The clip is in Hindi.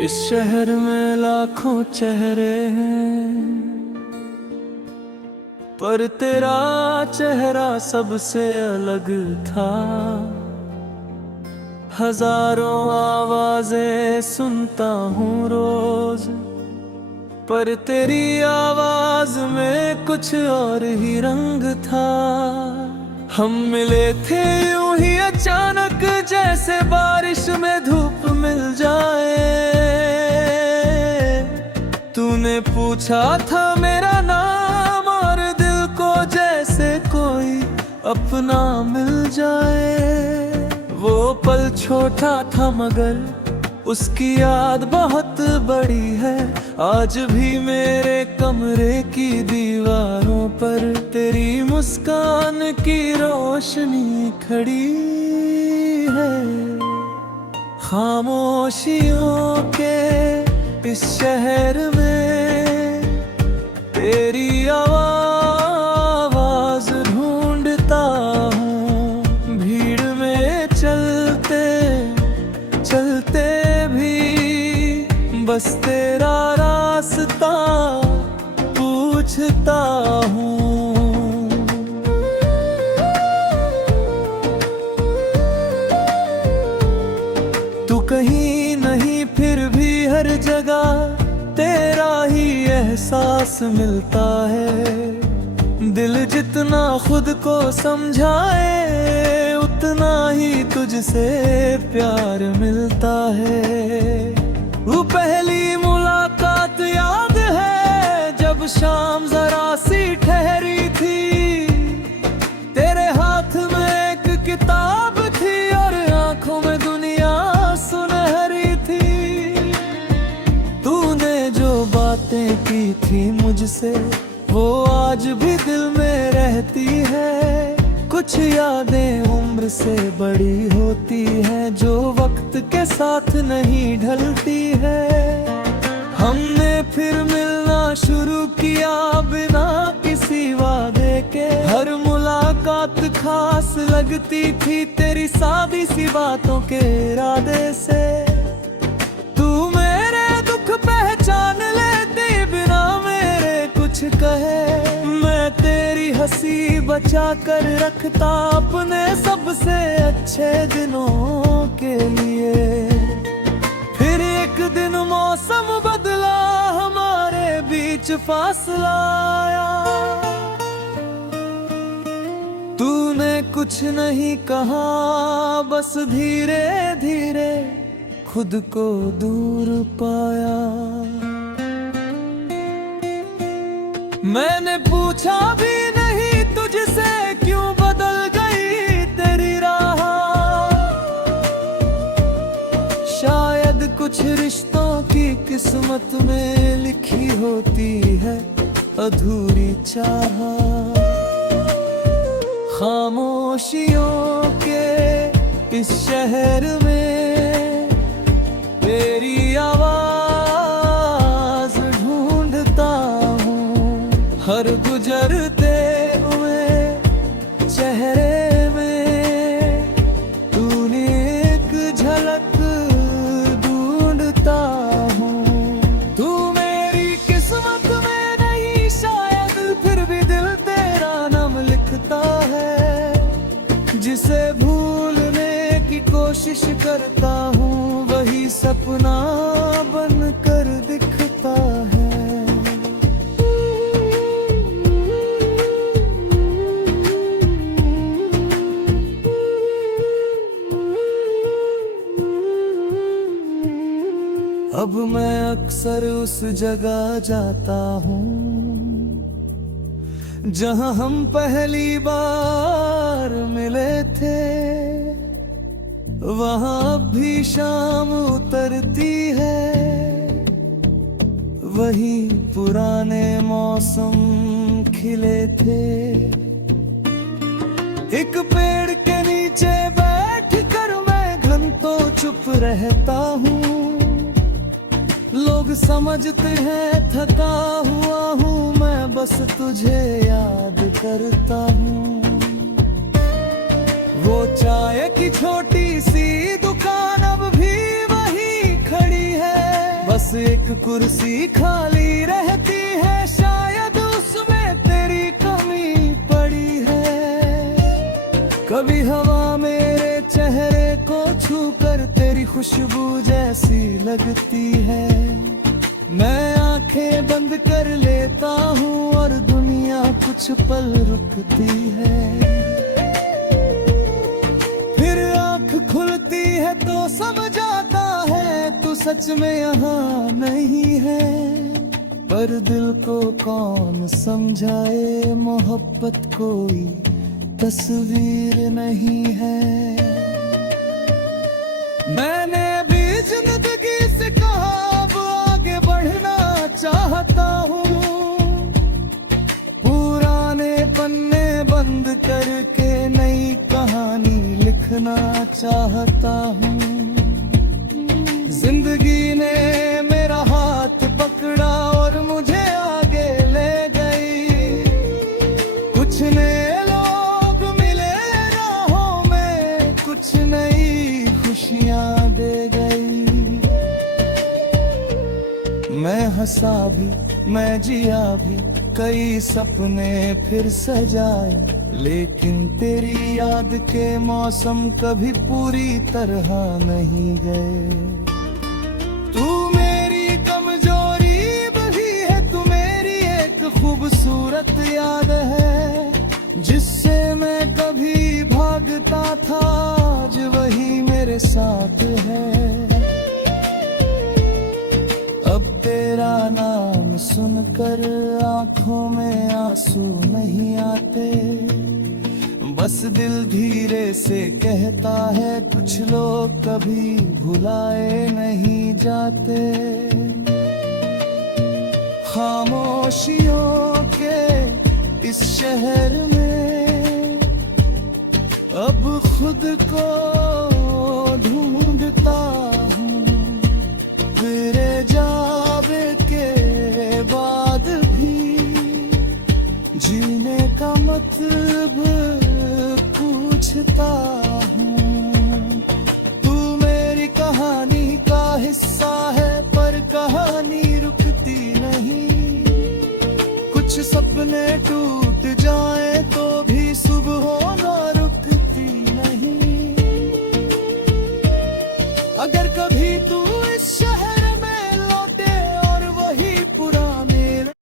इस शहर में लाखों चेहरे हैं, पर तेरा चेहरा सबसे अलग था। हजारों आवाजें सुनता हूँ रोज, पर तेरी आवाज में कुछ और ही रंग था। हम मिले थे यूं ही अचानक, जैसे बारिश में धूप मिल जाए। तूने पूछा था मेरा नाम, और दिल को जैसे कोई अपना मिल जाए। वो पल छोटा था मगर उसकी याद बहुत बड़ी है। आज भी मेरे कमरे की दीवारों पर तेरी मुस्कान की रोशनी खड़ी है। खामोशियों के इस शहर में तेरी आवाज ढूंढता हूँ। भीड़ में चलते चलते भी बस तेरा रास्ता पूछता हूँ। तू कहीं नहीं फिर भी हर जगह तेरा ही एहसास मिलता है। दिल जितना खुद को समझाए, उतना ही तुझसे प्यार मिलता है। वो पहली मुलाकात याद है, जब शाम जरा सी ठहरी थी। तेरे हाथ में एक किताब थी और आंखों में दुनिया सुनहरी थी। तूने जो बातें की थी मुझसे, वो आज भी दिल में रहती है। कुछ यादें उम्र से बड़ी होती हैं, जो वक्त के साथ नहीं ढलती है। हमने फिर मिलना शुरू किया बिना किसी वादे के। हर मुलाकात खास लगती थी तेरी सादी सी बातों के इरादे से। तू मेरे दुख पहचान लेती बिना मेरे कुछ कहे। मैं तेरी हंसी बचा कर रखता अपने सबसे अच्छे दिनों के लिए। फिर एक दिन मौसम बदला, हमारे बीच फासला आया। तूने कुछ नहीं कहा, बस धीरे धीरे खुद को दूर पाया। मैंने पूछा भी नहीं तुझसे, क्यों बदल गई तेरी राह। शायद कुछ रिश्तों की किस्मत में लिखी होती है अधूरी चाह। खामोशियों के इस शहर में तेरी आवाज ढूंढता हूँ। हर गुजरते हुए चेहरे में तूने एक झलक ढूंढता हूँ। तू मेरी किस्मत में नहीं, शायद फिर भी दिल तेरा नाम लिखता है। जिसे भूलने की कोशिश करता हूँ, वही सपना बनकर दिखता है। अब मैं अक्सर उस जगह जाता हूँ जहाँ हम पहली बार मिले थे। वहाँ अब भी शाम उतरती है, वही पुराने मौसम खिले थे। एक पेड़ के नीचे बैठ कर मैं घंटों चुप रहता हूँ। लोग समझते हैं थका हुआ हूँ, मैं बस तुझे याद करता हूँ। वो चाय की छोटी सी दुकान अब भी वही खड़ी है। पास एक कुर्सी खाली रहती है, शायद उसमें तेरी कमी पड़ी है। कभी हवा मेरे चेहरे को छूकर तेरी खुशबू जैसी लगती है। मैं आंखें बंद कर लेता हूँ और दुनिया कुछ पल रुकती है। फिर आंख खुलती है तो समझ आता है तू सच में यहाँ नहीं है। पर दिल को कौन समझाए, मोहब्बत कोई तस्वीर नहीं है। मैंने भी जिंदगी से कहा अब आगे बढ़ना चाहता हूँ, पुराने पन्ने बंद करके नई कहानी लिखना चाहता हूँ। जिंदगी ने मेरा हाथ पकड़ा और मुझे आगे ले गई। कुछ नए लोग मिले राहों में, कुछ नई खुशियाँ दे गई। मैं हंसा भी, मैं जिया भी, कई सपने फिर सजाए, लेकिन तेरी याद के मौसम कभी पूरी तरह नहीं गए। तू मेरी कमजोरी भी है, तू मेरी एक खूबसूरत याद है। जिससे मैं कभी भागता था आज वही मेरे साथ है। अब तेरा नाम सुनकर आंखों में आंसू नहीं आते, बस दिल धीरे से कहता है कुछ लोग कभी भुलाए नहीं जाते। खामोशियों के इस शहर में अब खुद को ढूंढता हूँ। तेरे जावे के बाद भी जीने का मतलब पूछता हूँ। तू मेरी कहानी का हिस्सा है, पर कहानी रुकती नहीं। कुछ सपने टूट